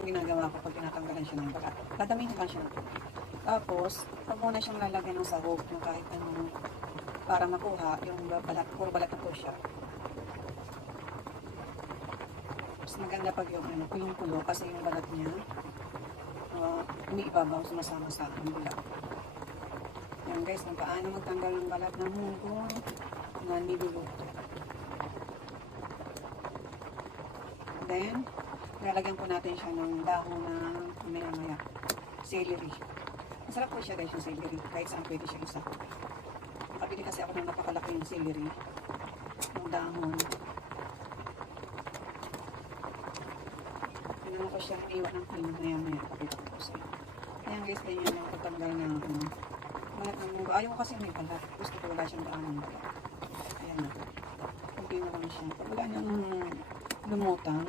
ginagawa ko pag tinatanggalan siya ng balat. Dadamihin lang siya ng. Tapos, pag muna siyang lalagyan ng sahog na kahit anong para makuha yung balat, puro balat na po siya. Mas maganda pag yung ano, kulong-kulo kasi yung balat niya uh, umiibabaw, sumasama sa bulat. Yan guys, kung paano magtanggal ng balat ng munggo na niluluto. Then, lalagyan po natin siya ng dahon ng maya-maya. Celery. Masarap po siya guys yung celery. Kahit saan pwede siya isa. Nakabili kasi ako ng napakalaki yung celery. Yung dahon. Pinano ko siya iwan ng pino maya-maya. Pakita ko po sa inyo. Ayan guys, ganyan lang patanggal na ano. Balat ng munggo. Ayaw ko kasi may balat. Gusto ko wala siyang daan ng balat. Ayan na. Kunti na lang siya. Pag wala niyang lumutang.